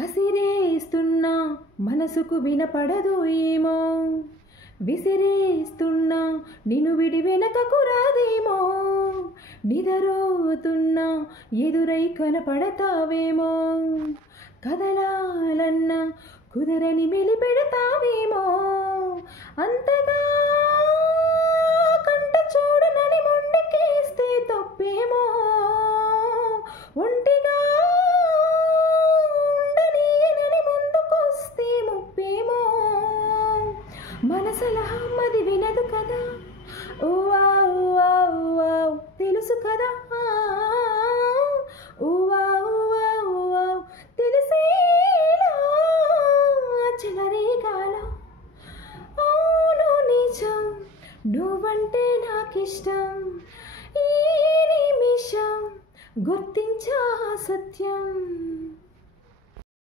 కసిరేస్తున్నా మనసుకు వినపడదు ఏమో, విసిరేస్తున్నా నిన్ను విడి వెనకకు రాదేమో, నిదరోతున్నా ఎదురై కనపడతావేమో, కదలాలన్నా కుదరని మెలిపెడతావేమో, అంతగా కంట చూడనని మొండికేస్తే తప్పేమో, ఒంటిగా ఉండనీయనని ముందుకొస్తే ముప్పేమో, మనసలహా మది వినదు కదా, ఓ తెలుసు కదా, ఓ తెలిసేలా చెలరేగాల, అవును నిజం నువ్వంటే నాకిష్టం, ఈ నిమిషం గుర్తించా సత్యం.